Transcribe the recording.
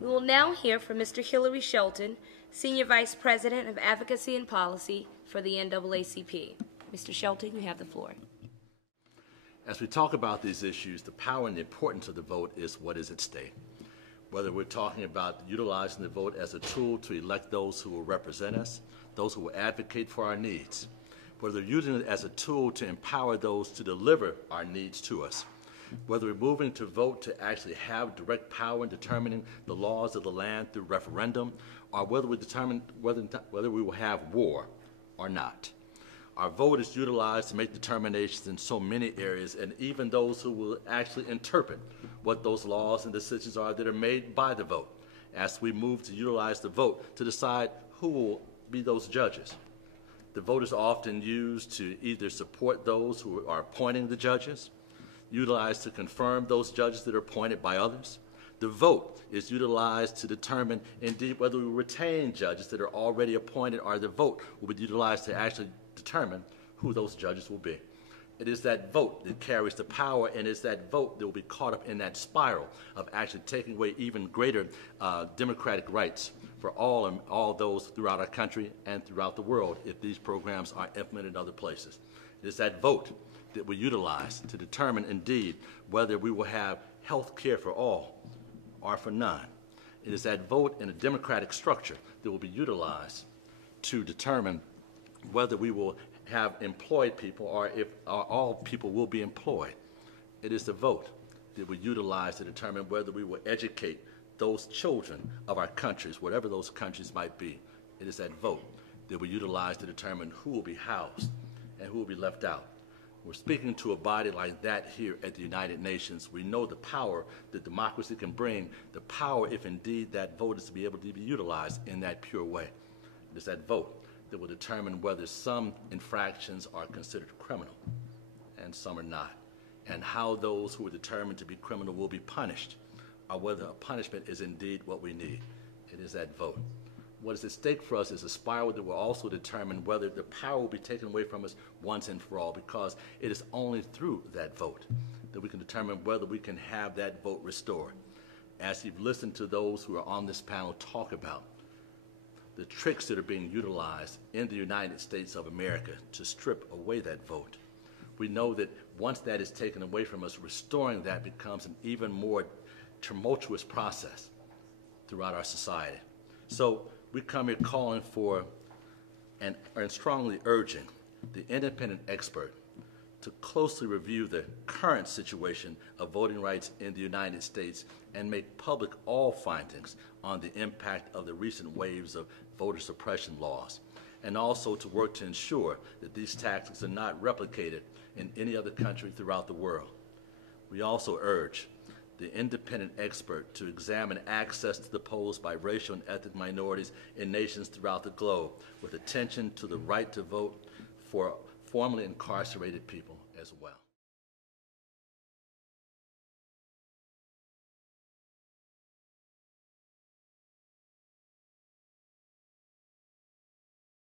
We will now hear from Mr. Hillary Shelton, Senior Vice President of Advocacy and Policy for the NAACP. Mr. Shelton, you have the floor. As we talk about these issues, the power and the importance of the vote is what is at stake. Whether we're talking about utilizing the vote as a tool to elect those who will represent us, those who will advocate for our needs, whether we're using it as a tool to empower those to deliver our needs to us, whether we're moving to vote to actually have direct power in determining the laws of the land through referendum, or whether we determine whether we will have war or not. Our vote is utilized to make determinations in so many areas, and even those who will actually interpret what those laws and decisions are that are made by the vote, as we move to utilize the vote to decide who will be those judges. The vote is often used to either support those who are appointing the judges, utilized to confirm those judges that are appointed by others. The vote is utilized to determine, indeed, whether we retain judges that are already appointed, or the vote will be utilized to actually determine who those judges will be. It is that vote that carries the power, and it's that vote that will be caught up in that spiral of actually taking away even greater democratic rights for all those throughout our country and throughout the world if these programs are implemented in other places. It is that vote that we utilize to determine, indeed, whether we will have health care for all or for none. It is that vote in a democratic structure that will be utilized to determine whether we will have employed people or if all people will be employed. It is the vote that we utilize to determine whether we will educate those children of our countries, whatever those countries might be. It is that vote that we utilize to determine who will be housed and who will be left out. We're speaking to a body like that here at the United Nations. We know the power that democracy can bring, the power if indeed that vote is to be able to be utilized in that pure way. It is that vote that will determine whether some infractions are considered criminal and some are not, and how those who are determined to be criminal will be punished, or whether a punishment is indeed what we need. It is that vote. What is at stake for us is a spiral that will also determine whether the power will be taken away from us once and for all, because it is only through that vote that we can determine whether we can have that vote restored. As you've listened to those who are on this panel talk about the tricks that are being utilized in the United States of America to strip away that vote, we know that once that is taken away from us, restoring that becomes an even more tumultuous process throughout our society. So we come here calling for and strongly urging the independent expert to closely review the current situation of voting rights in the United States and make public all findings on the impact of the recent waves of voter suppression laws, and also to work to ensure that these tactics are not replicated in any other country throughout the world. We also urge the independent expert to examine access to the polls by racial and ethnic minorities in nations throughout the globe, with attention to the right to vote for formerly incarcerated people as well.